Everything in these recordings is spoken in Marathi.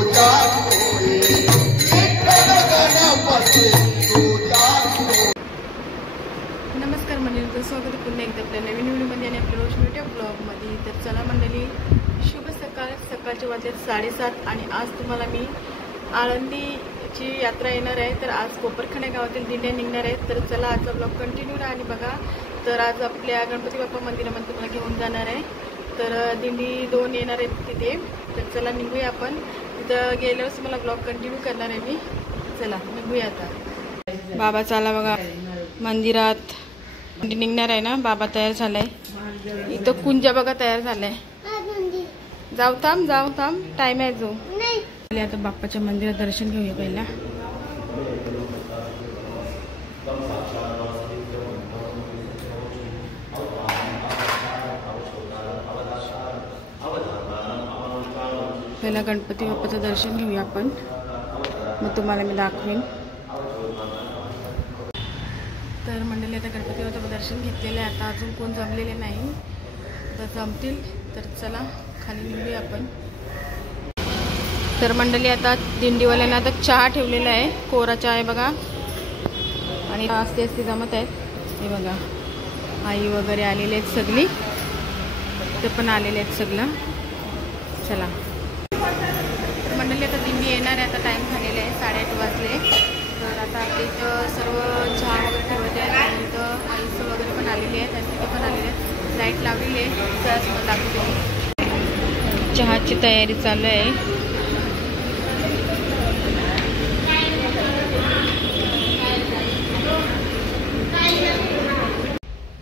नमस्कार मंडळी, स्वागत आहे पुन्हा एकदा आपल्या नवीन व्हिडिओमध्ये आणि आपल्या रोज मोठ्या ब्लॉगमध्ये. तर चला मंडळी, शुभ सकाळ. सकाळचे वाजले 7:30 आणि आज तुम्हाला मी आळंदीची यात्रा येणार आहे. तर आज कोपरखंड गावातील दिंड्या निघणार आहेत. तर चला आजचा ब्लॉग कंटिन्यू राहा आणि बघा. तर आज आपल्या गणपती बाप्पा मंदिरामध्ये तुम्हाला घेऊन जाणार आहे. तर दिंडी 2 येणार आहेत तिथे. तर चला निघूया आपण. तिथं गेल्यावरच मला ब्लॉग कंटिन्यू करणार आहे मी. चला निघूया आता. बाबा चला बघा मंदिरात निघणार आहे ना. बाबा तयार झालाय. इथं कुंजा बघा तयार झालाय. जाऊ थांब टाइम आहे जो. आता बाप्पाच्या मंदिरात दर्शन घेऊया पहिला. पहिला गणपती बाप्पाचं दर्शन घेऊया आपण, मग तुम्हाला मी दाखवेन. तर मंडळी आता गणपती बाप्पाचं दर्शन घेतलेलं आहे. आता अजून कोण जमलेले नाही, तर जमतील. तर चला खाली निघूया आपण. तर मंडळी आता दिंडीवाल्यांना आता चहा ठेवलेला आहे. कोरा चहा आहे बघा. आणि आस्ते जमत आहेत. हे बघा आई वगैरे आलेले आहेत सगळी. ते पण आलेले आहेत सगळं. चला मंडळी आता दिंडी येणार आहे. आता टाईम झालेला आहे, 8:30 वाजले. तर आता इथं सर्व चहा वगैरे ठेवत आहेत. आणि इथं आईचं वगैरे पण आलेले आहेत आणि तिथे पण आलेले आहेत. लाईट लावलेली आहे. त्याच मग दाखवते. चहाची तयारी चालू आहे.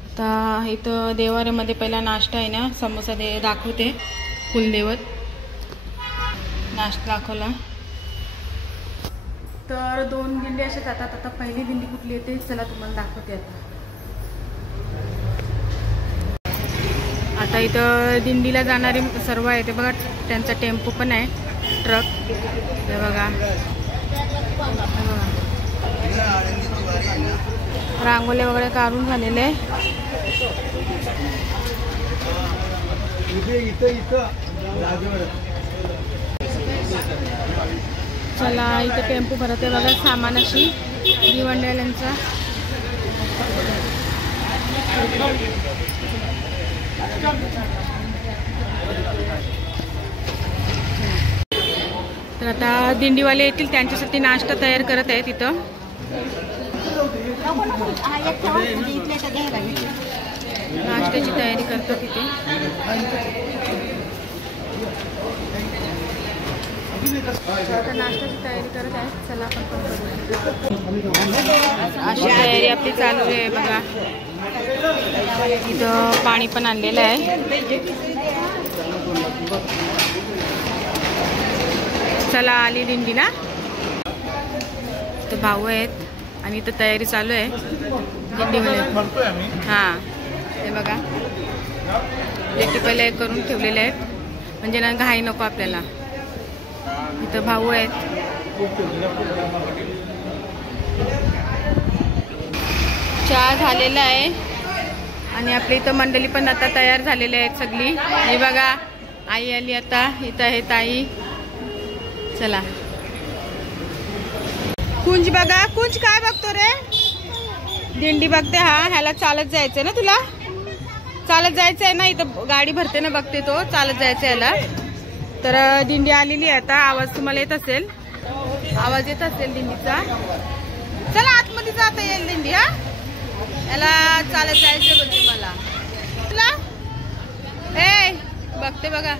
आता इथं देवाऱ्यामध्ये पहिला नाश्ता आहे ना. समोसा दाखवते. कुलदैवत नाश्ता दाखवला. तर 2 दिंडी अशा जातात. आता पहिली दिंडी कुठली येते चला तुम्हाला दाखवते. आता इथं दिंडीला जाणारे सर्व आहे ते बघा. त्यांचा टेम्पो पण आहे, ट्रक. हे बघा रांगोळी वगैरे काढून झालेले आहे. चला इथं टेम्पो भरत आहे बघा. सामानाशी भिवंड्याल्यांचा. तर आता दिंडीवाले येतील, त्यांच्यासाठी नाश्ता तयार करत आहे तिथं. नाश्त्याची तयारी करतात तिथे. आता नाश्त्याची तयारी करत आहे. चला आपण पण अशी तयारी आपली चालू आहे बघा. इथं पाणी पण आणलेलं आहे. चला आली दिंडी ना. तर भाऊ आहेत आणि इथं तयारी चालू आहे दिंडीमध्ये. हां हे बघा लेटी पहिले करून ठेवलेले आहेत म्हणजे ना घाई नको आपल्याला. इथं भाऊ आहेत. चहा झालेला आहे आणि आपली इथं मंडळी पण आता तयार झालेले आहेत सगळी. हे बघा आई आली आता. इथं आहे ताई. चला कुंज बघा. कुंज काय बघतो रे? दिंडी बघते. हा ह्याला चालत जायचंय ना. तुला चालत जायचंय ना. इथं गाडी भरते ना, बघते तो. चालत जायचंय याला. तर दिंडी आलेली आहे आता. आवाज तुम्हाला येत असेल. आवाज येत असेल दिंडीचा. चला आतमध्ये जाता येईल दिंडी. हा याला चालत जायचंय बोलते मला. तुला ए बघते बघा.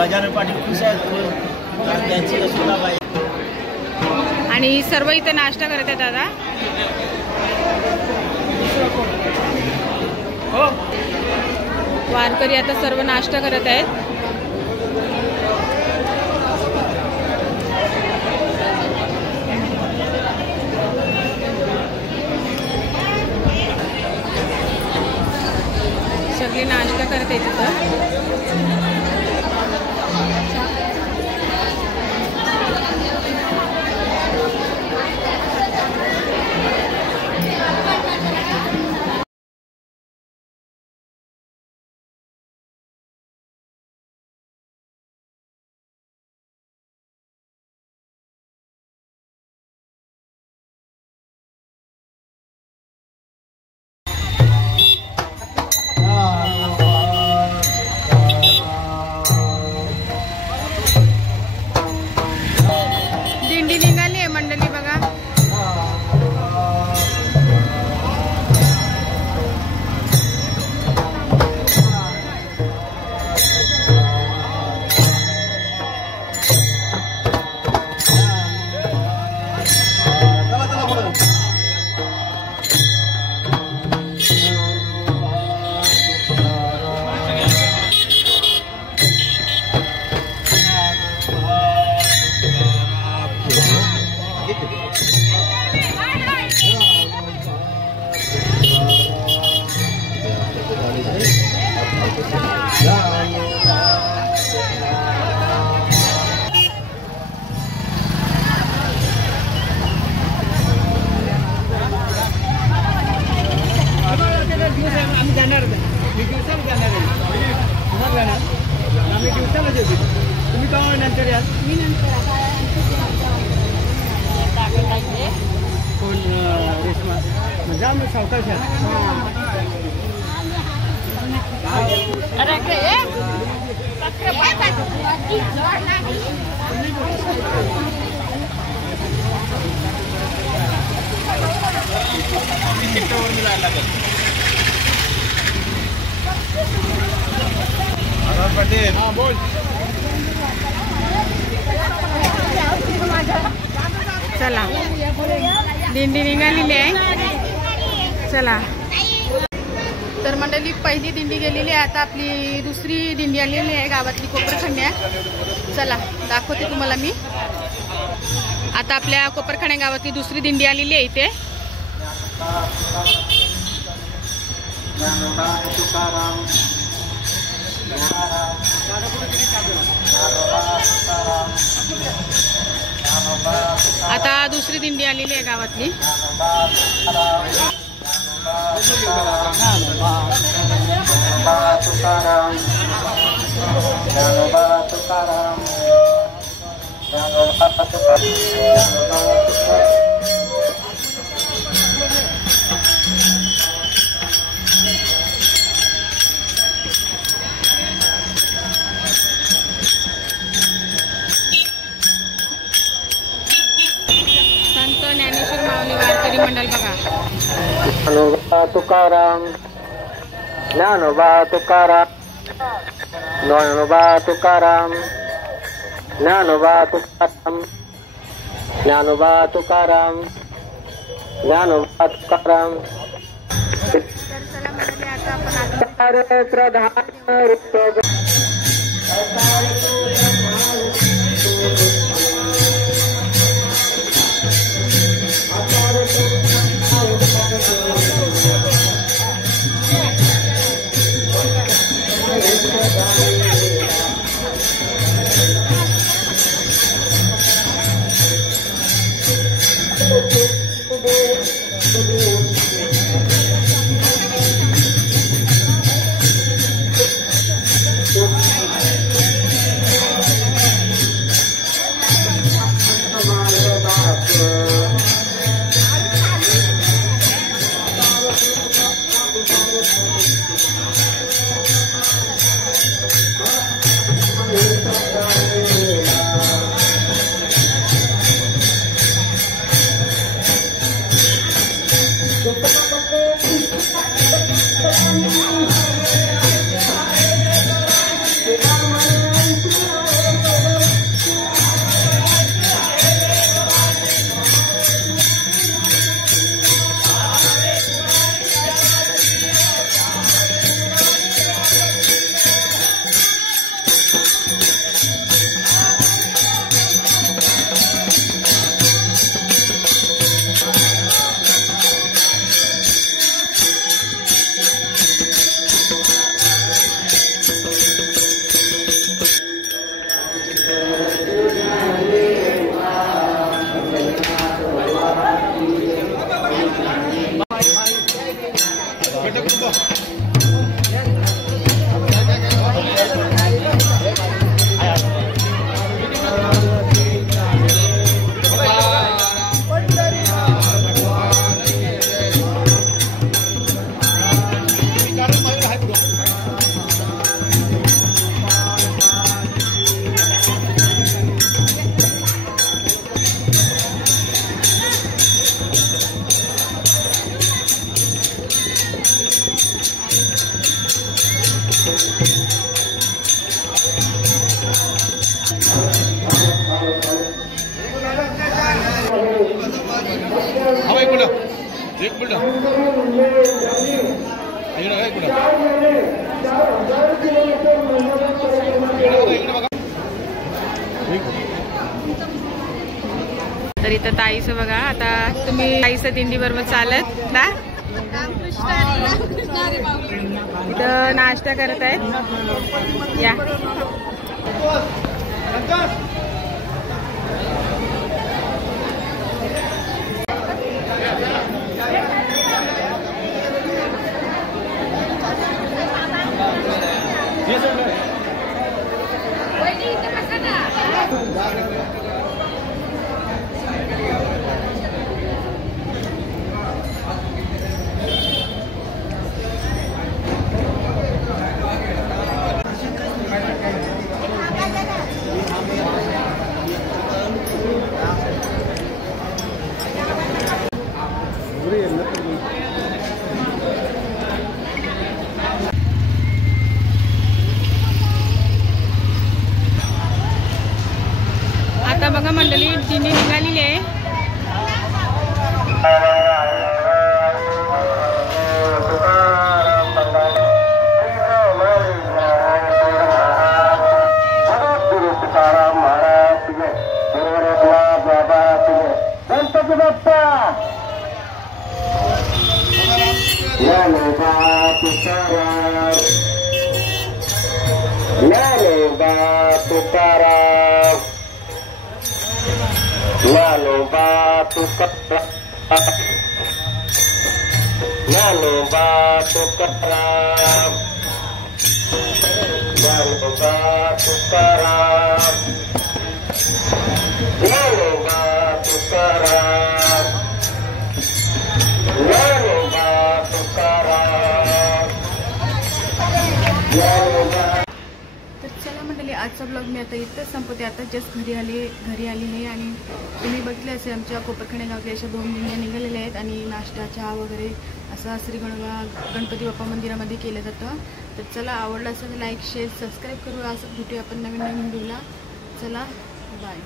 गजानन पाटील खुश आहेत, त्यांची सुनाबाई आणि सर्व इथे नाश्ता करत आहेत दादा. वारकरी आता सर्व नाश्ता करत आहेत. सगळे नाश्ता करत आहेत तिथं. दिंडी निघाली आहे मंडळी बघा. आम्ही जाणार मी दिवसाला जाणार आम्ही दिवसाला येतो. तुम्ही केव्हा नंतर याल? मी नंतर कोण रेशमा जा मग सावकाश हाँ बोल. चला दिंडी निघालेली आहे. चला तर मंडळी पहिली दिंडी गेलेली आहे. आता आपली दुसरी दिंडी आलेली आहे गावातली कोपरखंड्या. चला दाखवते तुम्हाला मी. आता आपल्या कोपरखंड्या गावातली दुसरी दिंडी आलेली आहे इथे. आता दुसरी दिंडी आलेली आहे गावातली. संत ज्ञानेश्वर माऊली वारकरी मंडळ बघा. ज्ञानोबा तुकाराम, ज्ञानोबा तुकाराम, ज्ञानोबा तुकाराम, ज्ञानोबा तुकाराम, ज्ञानोबा तुकाराम, ज्ञानोबा तुकाराम. तर चला मंडळी आता आपण प्रधान तर इथं ताईचं बघा, आता तुम्ही ताईचं दिंडी बरोबर चालत ना, इथं नाश्ता करत आहेत या. आता बघा मंडळी, दिंडी निघालेली आहे. चला मंडळी, आजचा ब्लॉग मी आता इथंच संपवते. आता जस्ट घरी आली आहे आणि तुम्ही बघितले असेल आमच्या कोपरखणे गावच्या अशा 2 दिंड्या निघालेल्या आहेत आणि नाश्ता चहा वगैरे असं श्री गणपती बाप्पा मंदिरामध्ये केलं जातं. तर चला, आवडलं असेल लाईक शेअर सबस्क्राईब करू. असं भेटूया आपण नवीन व्हिडिओला. चला, बाय.